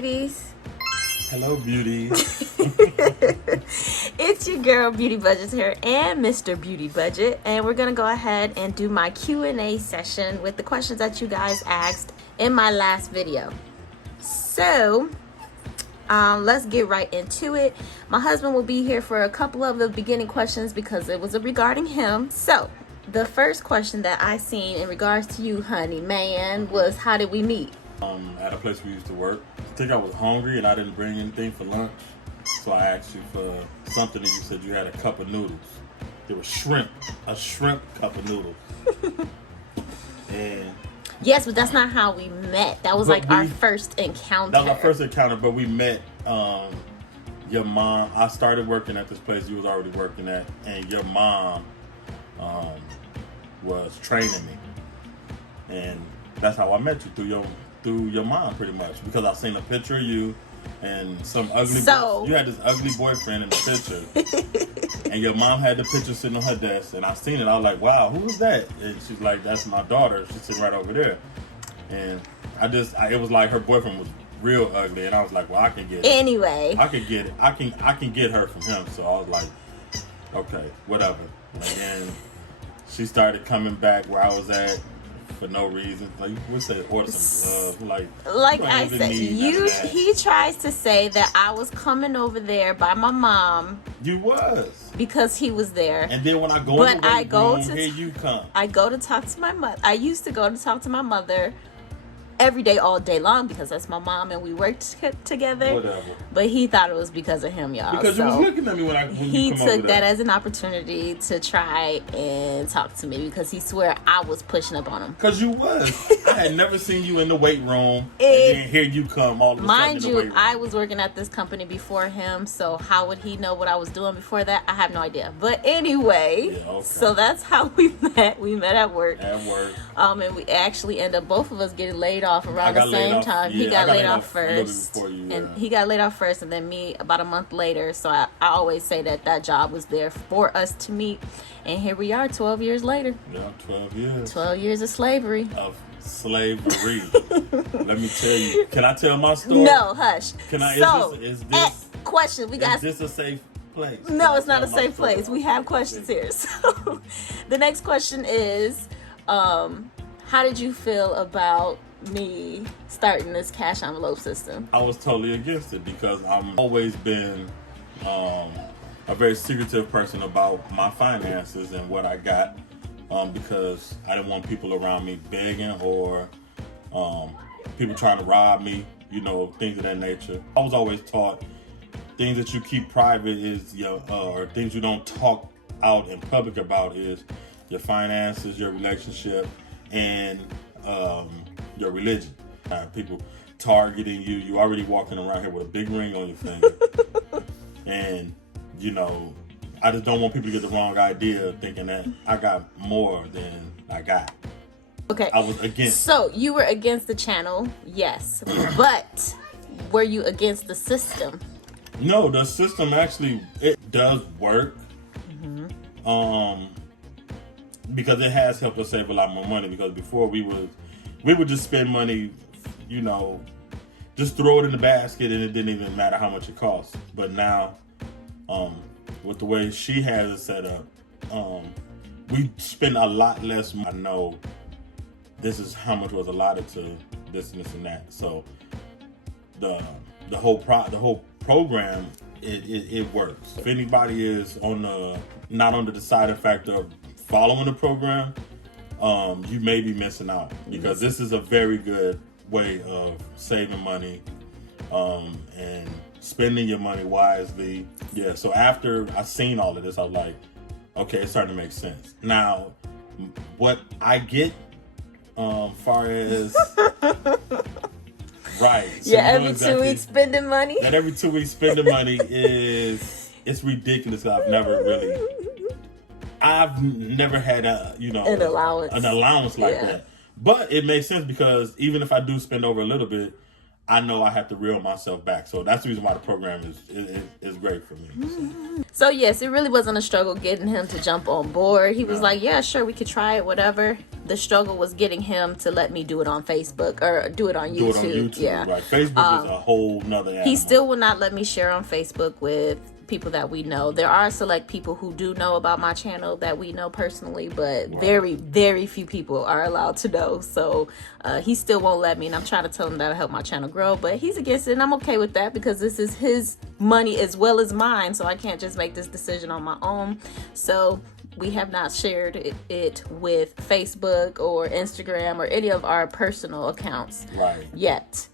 beauties. Hello, beauties. It's your girl, Beauty Budgetz here, and Mr. Beauty Budget, and we're gonna go ahead and do my Q&A session with the questions that you guys asked in my last video. So, let's get right into it. My husband will be here for a couple of the beginning questions because it was regarding him. So, the first question that I seen in regards to you, honey man, was how did we meet? At a place we used to work. I think I was hungry and I didn't bring anything for lunch. So I asked you for something and you said you had a cup of noodles. There was shrimp, a shrimp cup of noodles. And yes, but that's not how we met. That was like our first encounter. That was our first encounter, but we met your mom. I started working at this place you was already working at, and your mom was training me. And that's how I met you, through your mom, pretty much, because I seen a picture of you and some ugly. You had this ugly boyfriend in the picture, and your mom had the picture sitting on her desk, and I seen it. I was like, "Wow, who is that?" And she's like, "That's my daughter. She's sitting right over there." And it was like her boyfriend was real ugly, and I was like, "Well, I can get it. Anyway, I can get it. I can get her from him." So I was like, "Okay, whatever." And then she started coming back where I was at. For no reason, like we said, order some love. Like I said, he tries to say that I was coming over there by my mom. You was because he was there, and then when I go, but I go to here you come. I go to talk to my mother. I used to go to talk to my mother every day, all day long, because that's my mom and we worked together. Whatever. But he thought it was because of him, y'all. Because you was looking at me when he took that as an opportunity to try and talk to me because he swear I was pushing up on him. Because you was. I had never seen you in the weight room, and then here you come all of a sudden. Mind you, I was working at this company before him, so how would he know what I was doing before that? I have no idea. But anyway, so that's how we met. We met at work. And we actually ended up both of us getting laid off around the same time. Yeah, he got laid off first, and he got laid off first, and then me about a month later. So I always say that job was there for us to meet, and here we are 12 years later. Yeah, 12 years. 12 years of slavery. Slavery. Let me tell you. Can I tell my story? No, hush. Can I? So, is this question? We got. Is this a safe place? No, it's not a safe place. We have questions here. So the next question is, how did you feel about me starting this cash envelope system? I was totally against it because I've always been a very secretive person about my finances and what I got, because I didn't want people around me begging or people trying to rob me, things of that nature. I was always taught things that you keep private is or things you don't talk out in public about is your finances, your relationship, and your religion. People targeting you. You already walking around here with a big ring on your finger. And, I just don't want people to get the wrong idea thinking that I got more than I got. Okay. I was against. So you were against the channel, yes. But were you against the system? No, the system actually, it does work. Because it has helped us save a lot more money. Because before we would just spend money, just throw it in the basket and it didn't even matter how much it cost. But now, with the way she has it set up, we spend a lot less. I know this is how much was allotted to this and this and that. So the whole program, it works. If anybody is not on the deciding factor of following the program, you may be missing out, because this is a very good way of saving money and spending your money wisely. Yeah, so after I seen all of this, I was like, okay, it's starting to make sense. Now, what I get far as right. So yeah, every 2 weeks spending money. That every 2 weeks spending money it's ridiculous. I've never had an allowance like that. But it makes sense because even if I do spend over a little bit, I know I have to reel myself back. So that's the reason why the program is great for me. So yes, it really wasn't a struggle getting him to jump on board. He was like, yeah, sure, we could try it, whatever. The struggle was getting him to let me do it on Facebook or do it on YouTube. Do it on YouTube, yeah. Right. Facebook is a whole nother animal. He still will not let me share on Facebook with people that we know. There are select people who do know about my channel that we know personally, but very, very few people are allowed to know. So he still won't let me, and I'm trying to tell him that'll help my channel grow, but he's against it, and I'm okay with that because this is his money as well as mine, so I can't just make this decision on my own. So we have not shared it with Facebook or Instagram or any of our personal accounts yet,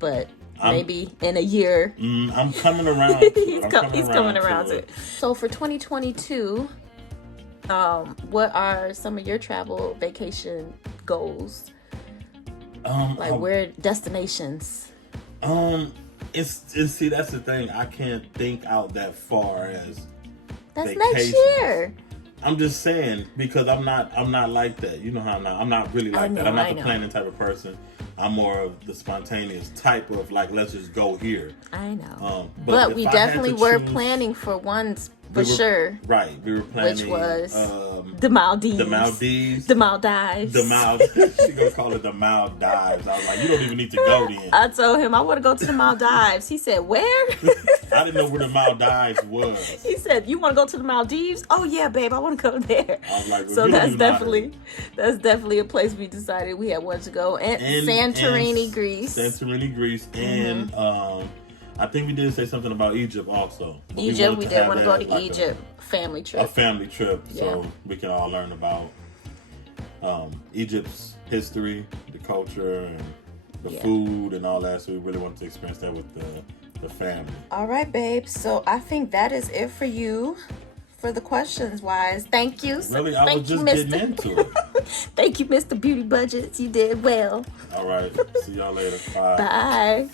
but maybe in a year. I'm coming around. He's coming around to it. So for 2022, what are some of your travel vacation goals? Where destinations? See, that's the thing. I can't think out that far as that's vacations. Next year. I'm just saying because I'm not like that. You know how I'm not really like that. I'm not the planning type of person. I'm more of the spontaneous type of like, let's just go here. I know. But we definitely were planning for one for sure. Right. We were planning. Which was the Maldives. The Maldives. The Maldives. The Maldives. She gonna call it the Maldives. I was like, you don't even need to go then. I told him I want to go to the Maldives. He said, where? I didn't know where the Maldives was. He said, you want to go to the Maldives? Oh yeah, babe, I want to go there. I was like, well, so that's definitely a place we decided we had wanted to go. And Santorini, Greece. Santorini, Greece, and I think we did say something about Egypt also. Egypt, we did want to go to Egypt. Family trip. A family trip, so we can all learn about Egypt's history, the culture, and the food, and all that. So we really wanted to experience that with the family. All right, babe. So I think that is it for you. For the questions wise, thank you. Really, I was just getting into it. Thank you, Mr. Beauty Budgetz. You did well. All right. See y'all later. Bye. Bye.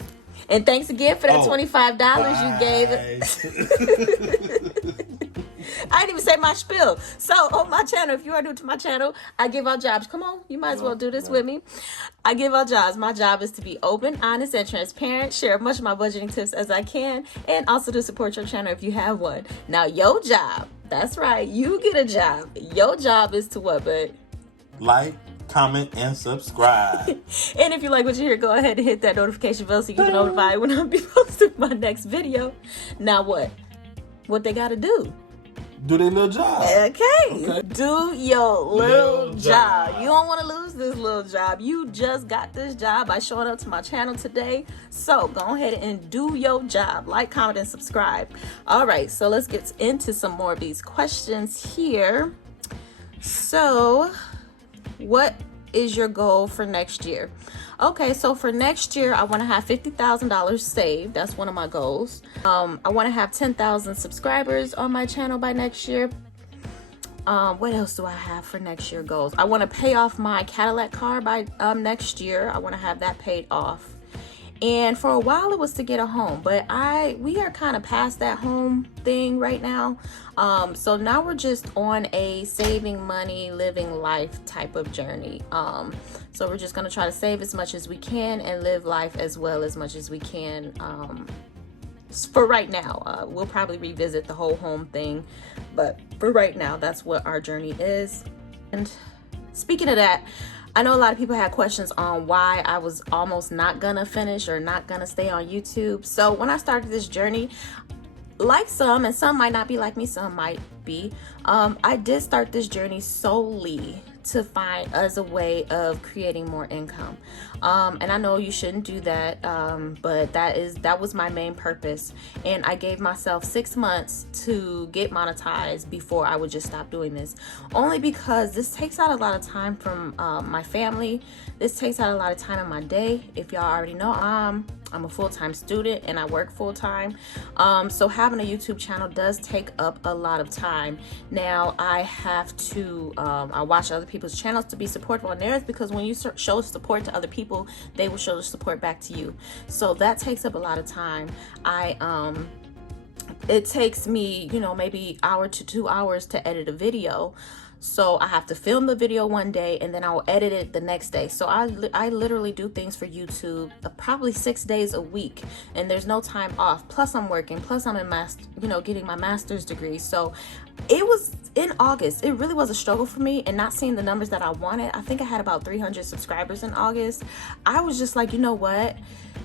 And thanks again for that $25 you gave it. I didn't even say my spiel. So on my channel, if you are new to my channel, I give out jobs. Come on, you might as well do this with me. I give out jobs. My job is to be open, honest, and transparent, share as much of my budgeting tips as I can, and also to support your channel if you have one. Now, your job, that's right, you get a job. Your job is to what, bud? Like, comment, and subscribe. And if you like what you hear, go ahead and hit that notification bell so you can notify when I be posting my next video. Now what? What they gotta do? Do their little job. Okay. Do your little job. You don't want to lose this little job. You just got this job by showing up to my channel today. So go ahead and do your job. Like, comment, and subscribe. All right, so let's get into some more of these questions here. So what is your goal for next year? Okay, so for next year, I want to have $50,000 saved. That's one of my goals. I want to have 10,000 subscribers on my channel by next year. What else do I have for next year goals? I want to pay off my Cadillac car by next year. I want to have that paid off. And for a while it was to get a home, but we are kind of past that home thing right now. So now we're just on a saving money, living life type of journey. So we're just going to try to save as much as we can and live life as well as much as we can. For right now, we'll probably revisit the whole home thing, but for right now, that's what our journey is. And speaking of that, I know a lot of people had questions on why I was almost not gonna finish or not gonna stay on YouTube. So when I started this journey, like some, and some might not be like me, some might be, I did start this journey solely to find as a way of creating more income. And I know you shouldn't do that, but that was my main purpose. And I gave myself 6 months to get monetized before I would just stop doing this. Only because this takes out a lot of time from my family. This takes out a lot of time in my day. If y'all already know, I'm a full-time student and I work full-time. So having a YouTube channel does take up a lot of time. Now I have to, I watch other people's channels to be supportive on theirs, because when you show support to other people, they will show the support back to you. So that takes up a lot of time. it takes me, you know, maybe hour to 2 hours to edit a video. So I have to film the video one day and then I'll edit it the next day. So I literally do things for YouTube probably 6 days a week, and there's no time off. Plus I'm working, plus I'm in getting my master's degree. So it was in August. It really was a struggle for me, and not seeing the numbers that I wanted. I think I had about 300 subscribers in August. I was just like, you know what?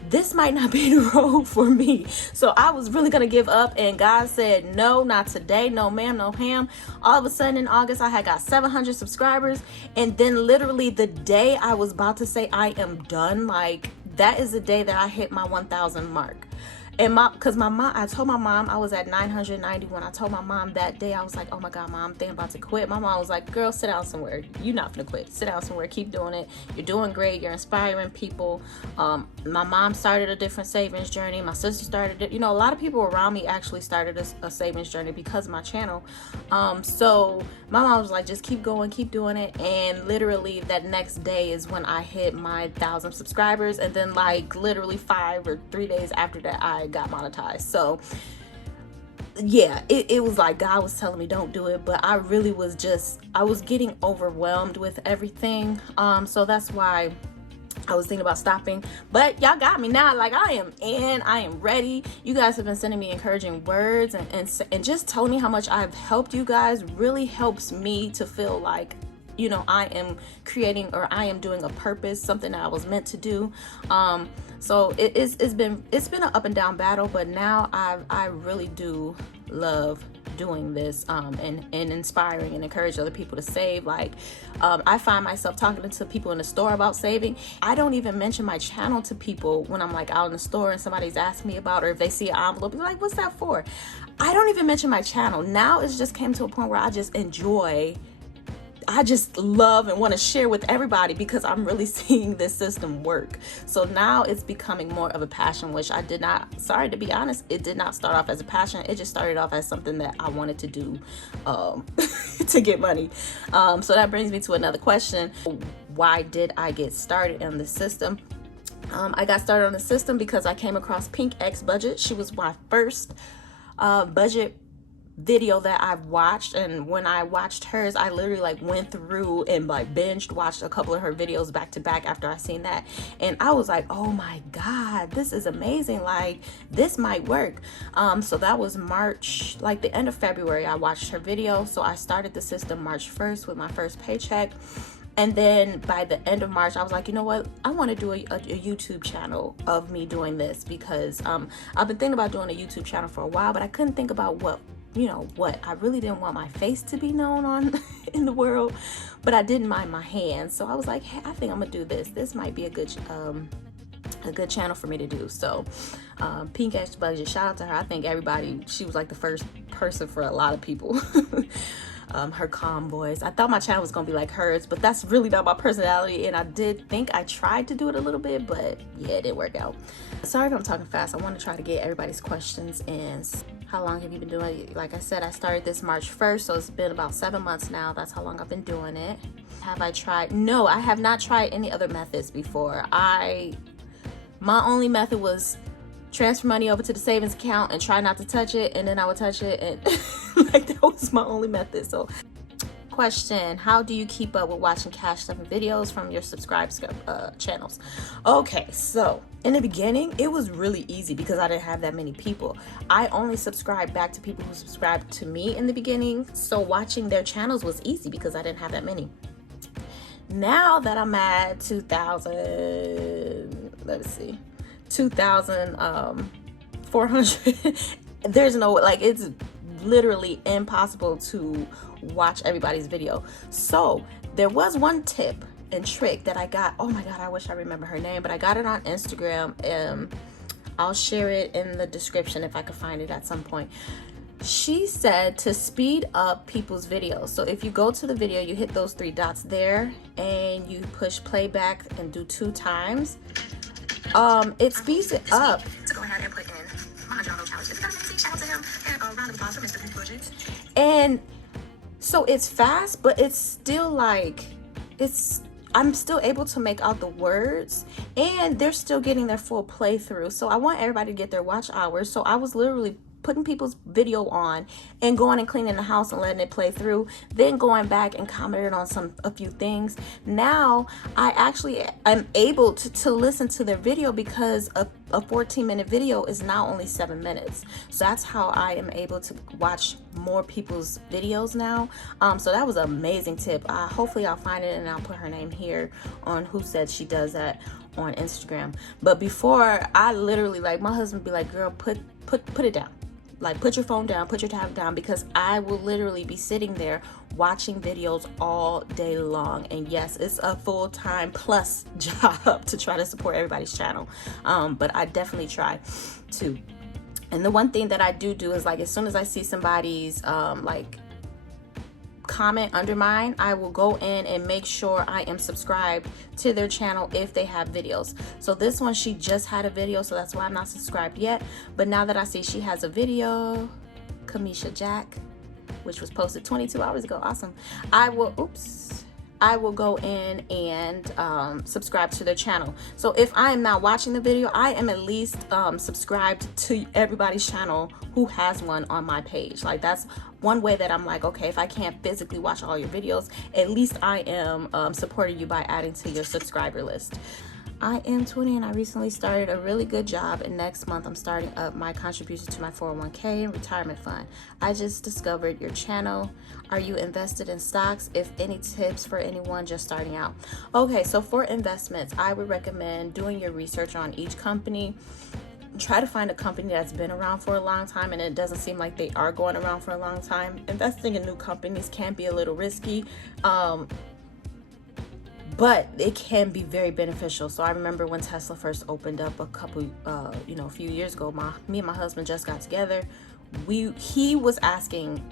This might not be the road for me. So I was really gonna give up, and God said, no, not today, no ma'am, no ham. All of a sudden in August, I had got 700 subscribers, and then literally the day I was about to say I am done, like that is the day that I hit my 1,000 mark. And because my mom, I told my mom I was at 990. When I told my mom that day, I was like, oh my God, Mom, I'm thinking about to quit. My mom was like, girl, sit down somewhere. You're not gonna quit. Sit down somewhere. Keep doing it. You're doing great. You're inspiring people. My mom started a different savings journey. My sister started it. You know, a lot of people around me actually started a savings journey because of my channel. So my mom was like, just keep going, keep doing it. And literally that next day is when I hit my 1,000 subscribers. And then like literally 5 or 3 days after that, I got monetized. So yeah, it was like God was telling me don't do it, but I really was I was getting overwhelmed with everything. So that's why I was thinking about stopping, but y'all got me now. Like I am ready. You guys have been sending me encouraging words and just telling me how much I've helped you guys really helps me to feel like, you know, I am creating, or I am doing a purpose, something that I was meant to do. So it's been an up and down battle, but now I really do love doing this and inspiring and encourage other people to save. Like I find myself talking to people in the store about saving. I don't even mention my channel to people when I'm like out in the store and somebody's asking me about, or if they see an envelope, they're like, what's that for? I don't even mention my channel. Now it's just came to a point where I just love and want to share with everybody because I'm really seeing this system work. So now it's becoming more of a passion, which I did not, sorry to be honest, it did not start off as a passion. It just started off as something that I wanted to do to get money. So that brings me to another question. Why did I get started in the system? I got started on the system because I came across Pink X Budget. She was my first budget video that I've watched, and when I watched hers, I literally like went through and like binged watched a couple of her videos back to back after I seen that, and I was like, oh my God, this is amazing, like this might work. So that was March, like the end of February, I watched her video. So I started the system March 1st with my first paycheck. And then by the end of March, I was like, you know what? I want to do a YouTube channel of me doing this because I've been thinking about doing a YouTube channel for a while, but I couldn't think about what I really didn't want my face to be known on in the world, but I didn't mind my hands. So I was like, hey, I think I'm gonna do this. This might be a good channel for me to do. So Pink X Budget, shout out to her. I think she was like the first person for a lot of people. Her calm voice. I thought my channel was gonna be like hers, but that's really not my personality, and I did think I tried to do it a little bit, but yeah, it didn't work out. Sorry if I'm talking fast. I want to try to get everybody's questions in. How long have you been doing it? Like I said, I started this March 1st, so it's been about 7 months now. That's how long I've been doing it. Have I tried? No, I have not tried any other methods before. My only method was transfer money over to the savings account and try not to touch it, and then I would touch it, and like that was my only method. So question, how do you keep up with watching cash stuffing videos from your subscribed channels? Okay, so in the beginning it was really easy because I didn't have that many people. I only subscribed back to people who subscribed to me in the beginning, so watching their channels was easy because I didn't have that many. Now that I'm at 2,400 there's no, like, it's literally impossible to watch everybody's video. So there was one tip and trick that I got. Oh my God, I wish I remember her name, but I got it on Instagram. I'll share it in the description if I could find it at some point. She said to speed up people's videos. So if you go to the video, you hit those 3 dots there and you push playback and do 2 times. It speeds it up. To go ahead and put in $100 challenge. It's amazing. Shout out to him. And a round of applause for Mr. Budgetz. And so it's fast, but it's still like, I'm still able to make out the words, and they're still getting their full playthrough. So I want everybody to get their watch hours. So I was literally putting people's video on and going and cleaning the house and letting it play through, then going back and commenting on a few things. Now I actually am able to listen to their video because a 14-minute video is now only 7 minutes. So that's how I am able to watch more people's videos now. So that was an amazing tip. Hopefully I'll find it and I'll put her name here on Who Said She Does That on Instagram. But before, I literally, like, my husband be like, girl, put it down. Like, put your phone down, put your tablet down, because I will literally be sitting there watching videos all day long. And yes, it's a full-time plus job to try to support everybody's channel. But I definitely try to. And the one thing that I do is, like, as soon as I see somebody's like comment under mine, I will go in and make sure I am subscribed to their channel if they have videos. So this one, she just had a video, so that's why I'm not subscribed yet. But now that I see she has a video, Kamisha Jack, which was posted 22 hours ago, awesome, I will go in and subscribe to their channel. So if I am not watching the video, I am at least subscribed to everybody's channel who has one on my page. Like, that's one way that I'm like, okay, if I can't physically watch all your videos, at least I am supporting you by adding to your subscriber list. I am 20 and I recently started a really good job, and next month I'm starting up my contribution to my 401k and retirement fund. I just discovered your channel. Are you invested in stocks? If any tips for anyone just starting out? Okay, so for investments, I would recommend doing your research on each company. Try to find a company that's been around for a long time, and it doesn't seem like they are going around for a long time. Investing in new companies can be a little risky, but it can be very beneficial. So I remember when Tesla first opened up a few years ago, me and my husband just got together. He was asking,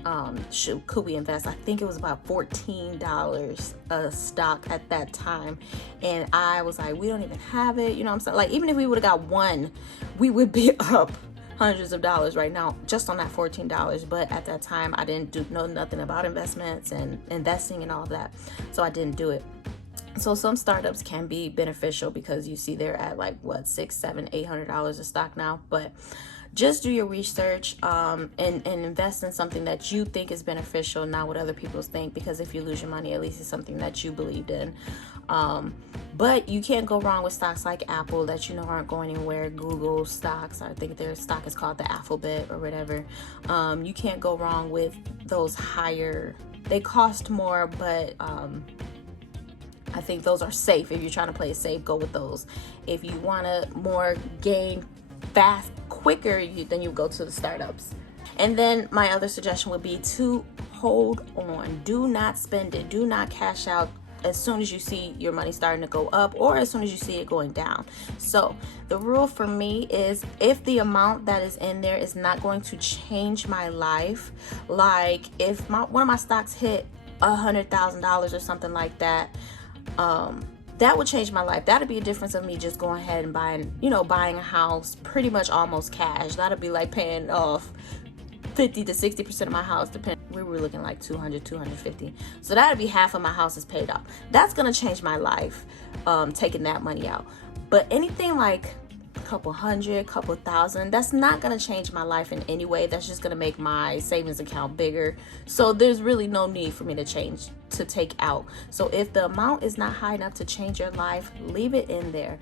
could we invest? I think it was about $14 a stock at that time. And I was like, we don't even have it. You know what I'm saying? Like, even if we would have got one, we would be up hundreds of dollars right now just on that $14. But at that time, I didn't know nothing about investments and investing and all of that. So I didn't do it. So some startups can be beneficial because you see they're at like what, $600, $700, $800 a stock now. But just do your research and invest in something that you think is beneficial, not what other people think, because if you lose your money, at least it's something that you believed in. But you can't go wrong with stocks like Apple that you know aren't going anywhere. Google stocks, I think their stock is called the Alphabet or whatever. You can't go wrong with those higher, they cost more, but I think those are safe. If you're trying to play it safe, go with those. If you want to more gain fast, quicker, then you go to the startups. And then my other suggestion would be to hold on. Do not spend it. Do not cash out as soon as you see your money starting to go up or as soon as you see it going down. So the rule for me is, if the amount that is in there is not going to change my life, like if one of my stocks hit $100,000 or something like that, that would change my life. That'd be a difference of me just going ahead and buying a house pretty much almost cash. That'd be like paying off 50 to 60% of my house, depending. We were looking like 200, 250. So that'd be half of my house is paid off. That's gonna change my life, taking that money out. But anything like a couple hundred, couple thousand, that's not gonna change my life in any way. That's just gonna make my savings account bigger. So there's really no need for me to take out. So if the amount is not high enough to change your life, leave it in there.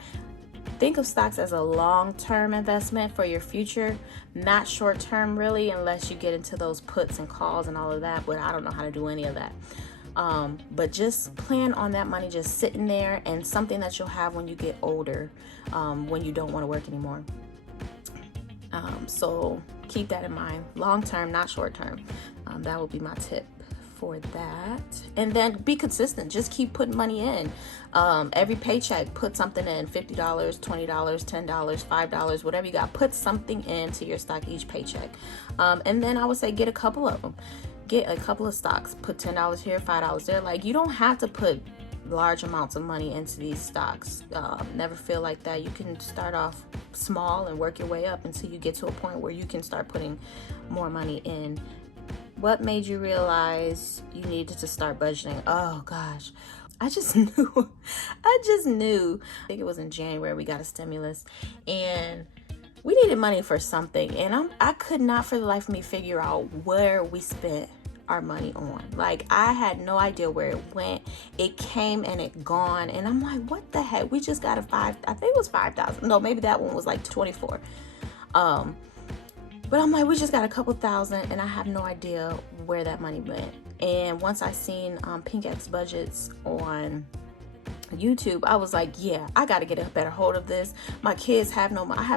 Think of stocks as a long-term investment for your future, not short-term really, unless you get into those puts and calls and all of that, but I don't know how to do any of that. But just plan on that money just sitting there, and something that you'll have when you get older, when you don't want to work anymore. So keep that in mind. Long-term, not short-term. That would be my tip for that. And then be consistent. Just keep putting money in. Every paycheck, put something in. $50, $20, $10, $5, whatever you got. Put something into your stock each paycheck. And then I would say get a couple of them. Get a couple of stocks. Put $10 here, $5 there. Like, you don't have to put large amounts of money into these stocks. Never feel like that. You can start off small and work your way up until you get to a point where you can start putting more money in. What made you realize you needed to start budgeting? Oh gosh, I just knew. I think it was in January we got a stimulus, and we needed money for something, and I could not for the life of me figure out where we spent our money on. Like, I had no idea where it went. It came and it gone, and I'm like, what the heck? We just got I think it was 5,000. No, maybe that one was like 24. But I'm like, we just got a couple thousand, and I have no idea where that money went. And once I seen Pink X Budgetz on YouTube, I was like, yeah, I got to get a better hold of this. My kids I have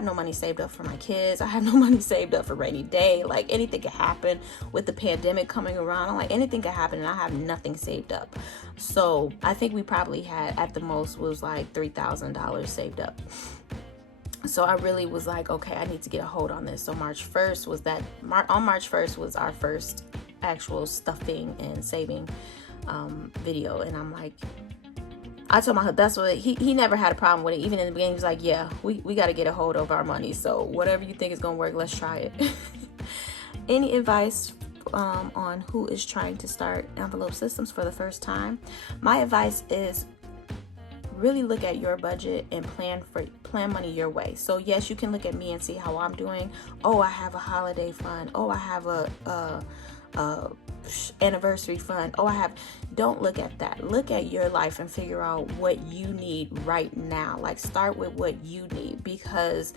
no money saved up for my kids. I have no money saved up for rainy day. Like, anything could happen with the pandemic coming around. I'm like, anything could happen, and I have nothing saved up. So I think we probably had, at the most, was like $3,000 saved up. So I really was like, okay, I need to get a hold on this. So March 1st was our first actual stuffing and saving video. And I'm like, I told my husband, that's what he never had a problem with it. Even in the beginning, he was like, yeah, we got to get a hold of our money. So whatever you think is going to work, let's try it. Any advice on who is trying to start envelope systems for the first time? My advice is really look at your budget and plan money your way. So yes, you can look at me and see how I'm doing. Oh, I have a holiday fund. Oh, I have a anniversary fund. Don't look at that. Look at your life and figure out what you need right now. Like, start with what you need, because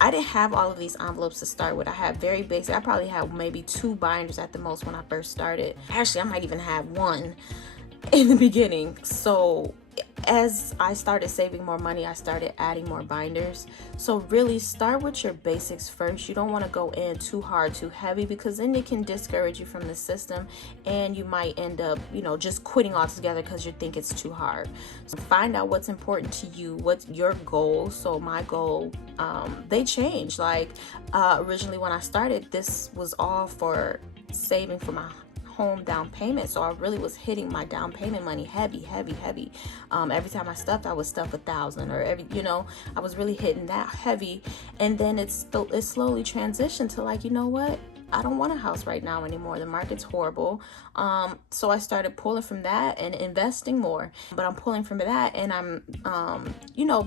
I didn't have all of these envelopes to start with. I had very basic. I probably had maybe 2 binders at the most when I first started. Actually, I might even have 1 in the beginning. So as I started saving more money, I started adding more binders. So really start with your basics first. You don't want to go in too hard, too heavy, because then it can discourage you from the system, and you might end up, just quitting altogether because you think it's too hard. So find out what's important to you, what's your goal. So my goal, they changed. Like, originally when I started, this was all for saving for my home down payment. So I really was hitting my down payment money heavy. Every time I stuffed, I would stuff 1,000, or I was really hitting that heavy. And then it slowly transitioned to like, you know what? I don't want a house right now anymore. The market's horrible. So I started pulling from that and investing more. But I'm pulling from that, and I'm,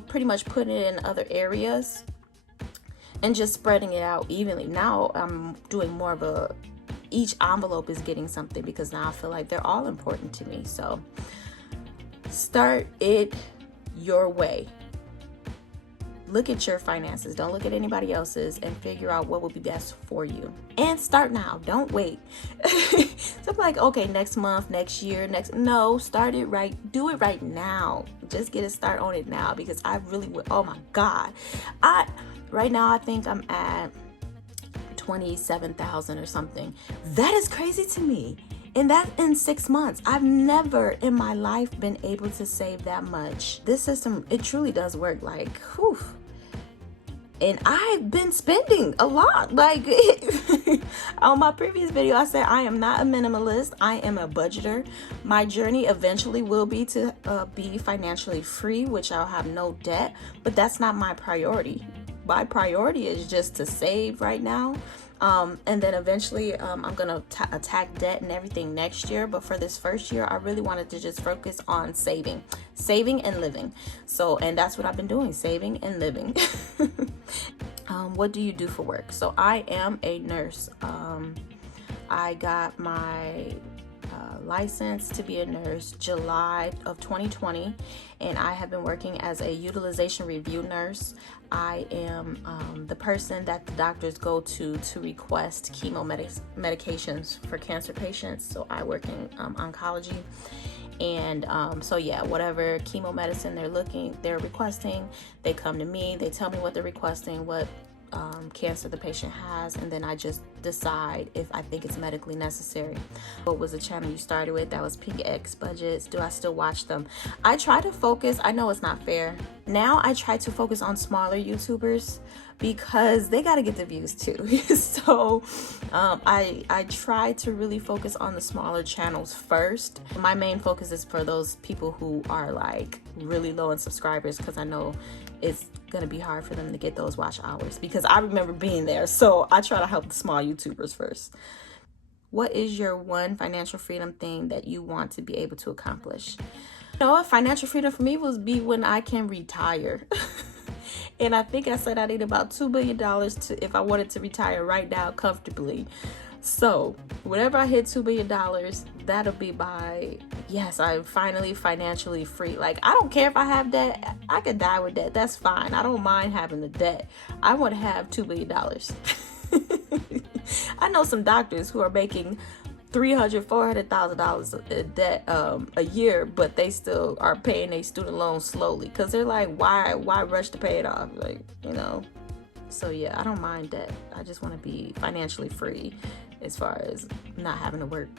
pretty much putting it in other areas and just spreading it out evenly. Now I'm doing more of each envelope is getting something, because now I feel like they're all important to me. So start it your way. Look at your finances. Don't look at anybody else's, and figure out what will be best for you. And start now. Don't wait. So I'm like, okay, next month, next year, no, start it right. Do it right now. Just get a start on it now, because I really would. Oh my God. Right now I think I'm at 27,000 or something. That is crazy to me. And that in 6 months. I've never in my life been able to save that much. This system, it truly does work. Like, whew. And I've been spending a lot. Like, on my previous video, I said I am not a minimalist. I am a budgeter. My journey eventually will be to be financially free, which I'll have no debt. But that's not my priority. My priority is just to save right now. And then eventually I'm going to attack debt and everything next year. But for this first year, I really wanted to just focus on saving and living. So, and that's what I've been doing, saving and living. What do you do for work? So I am a nurse. I got my license to be a nurse July of 2020, and I have been working as a utilization review nurse. I am the person that the doctors go to request chemo medications for cancer patients. So I work in oncology, and so yeah, whatever chemo medicine they're requesting, they come to me, they tell me what they're requesting, what cancer the patient has, and then I just decide if I think it's medically necessary. What was the channel you started with? That was Pink X Budgetz. Do I still watch them? I try to focus, I know it's not fair. Now I try to focus on smaller YouTubers, because they got to get the views too. So I try to really focus on the smaller channels first. My main focus is for those people who are like really low in subscribers, because I know it's gonna be hard for them to get those watch hours, because I remember being there. So I try to help the small YouTubers first. What is your one financial freedom thing that you want to be able to accomplish? Financial freedom for me will be when I can retire. And I think I said I need about $2 billion to, if I wanted to retire right now comfortably. So whenever I hit $2 billion, that'll be by, yes, I'm finally financially free. Like, I don't care if I have debt. I could die with debt. That's fine. I don't mind having the debt. I want to have $2 billion. I know some doctors who are making $300,000-$400,000 in debt a year, but they still are paying their student loans slowly because they're like, why rush to pay it off? Like, you know. So yeah, I don't mind debt. I just want to be financially free as far as not having to work.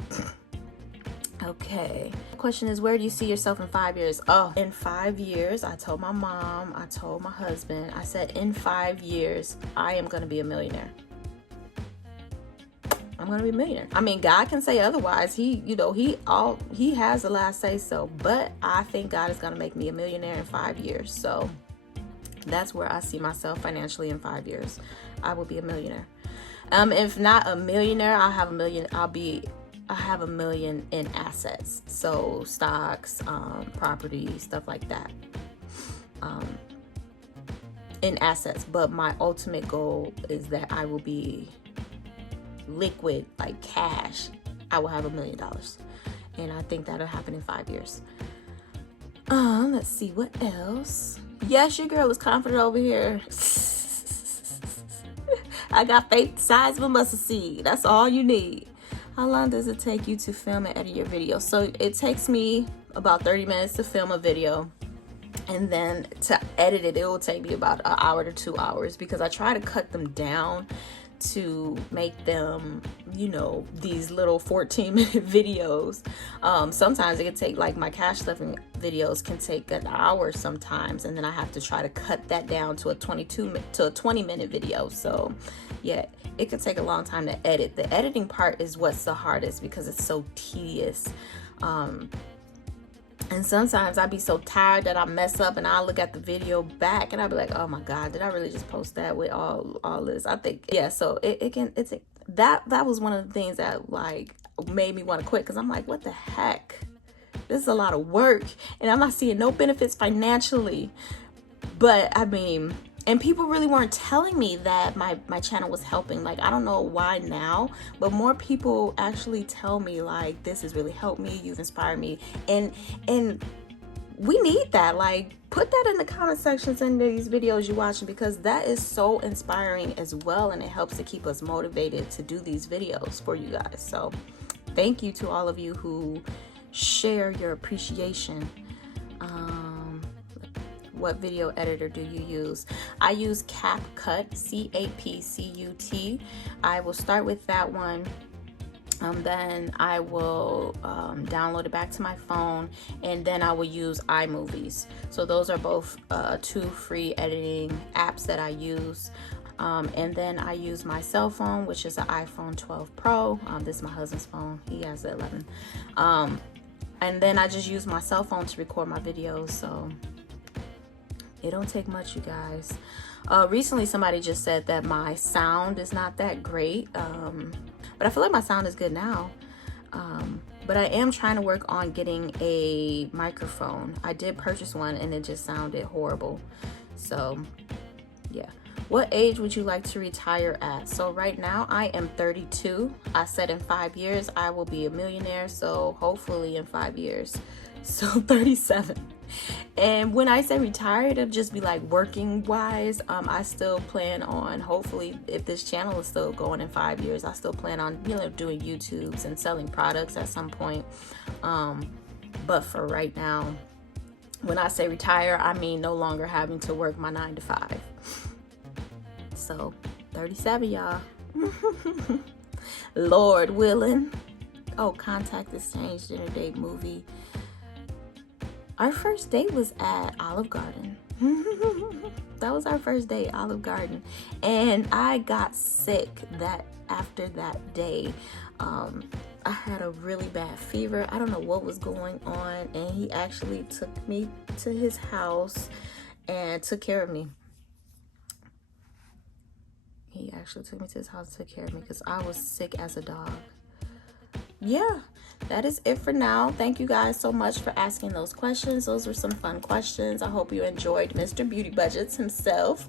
Okay. The question is, where do you see yourself in 5 years? Oh, in 5 years, I told my mom, I told my husband, I said in 5 years, I am going to be a millionaire. I'm going to be a millionaire. I mean, God can say otherwise. He has the last say so, but I think God is going to make me a millionaire in 5 years. So that's where I see myself financially in 5 years. I will be a millionaire. If not a millionaire, I have a million in assets. So stocks, property, stuff like that. In assets. But my ultimate goal is that I will be liquid, like cash. I will have $1 million. And I think that'll happen in 5 years. Let's see what else. Yes, your girl is confident over here. I got faith the size of a mustard seed. That's all you need. How long does it take you to film and edit your video? So it takes me about 30 minutes to film a video. And then to edit it, it will take me about an hour to 2 hours because I try to cut them down to make them, you know, these little 14-minute videos. Sometimes it can take, like my cash stuffing videos can take an hour sometimes, and then I have to try to cut that down to a 20-minute video. So yeah, it could take a long time to edit. The editing part is what's the hardest because it's so tedious. And sometimes I'd be so tired that I mess up and I'll look at the video back and I'll be like, oh my God, did I really just post that with all this? I think, yeah, so that was one of the things that like made me want to quit because I'm like, what the heck? This is a lot of work and I'm not seeing no benefits financially. But I mean, and people really weren't telling me that my channel was helping. Like, I don't know why now, but more people actually tell me like, this has really helped me. You've inspired me. And we need that. Like, put that in the comment sections in these videos you're watching because that is so inspiring as well. And it helps to keep us motivated to do these videos for you guys. So thank you to all of you who share your appreciation. What video editor do you use? I use CapCut, CapCut. I will start with that one. Then I will download it back to my phone, and then I will use iMovies. So those are both 2 free editing apps that I use. And then I use my cell phone, which is an iPhone 12 Pro. This is my husband's phone. He has the 11. And then I just use my cell phone to record my videos. So it don't take much, you guys. Recently, somebody just said that my sound is not that great. But I feel like my sound is good now. But I am trying to work on getting a microphone. I did purchase one and it just sounded horrible. So, yeah. What age would you like to retire at? So right now I am 32. I said in 5 years I will be a millionaire. So hopefully in 5 years. So 37. And when I say retired, it'll just be like working wise. I still plan on, hopefully, if this channel is still going in 5 years, I still plan on, you know, doing YouTubes and selling products at some point. But for right now, when I say retire, I mean no longer having to work my 9 to 5. So 37, y'all. Lord willing. Oh, Contact Exchange Dinner Date movie. Our first date was at Olive Garden. That was our first date, Olive Garden. And I got sick after that day. I had a really bad fever. I don't know what was going on. And he actually took me to his house and took care of me. He actually took me to his house and took care of me because I was sick as a dog. Yeah, that is it for now. Thank you guys so much for asking those questions. Those were some fun questions. I hope you enjoyed Mr. Beauty Budgetz himself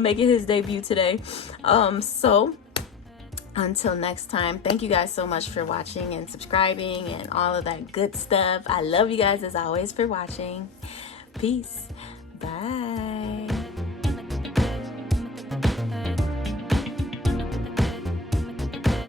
making his debut today. So until next time, thank you guys so much for watching and subscribing and all of that good stuff. I love you guys as always for watching. Peace. Bye.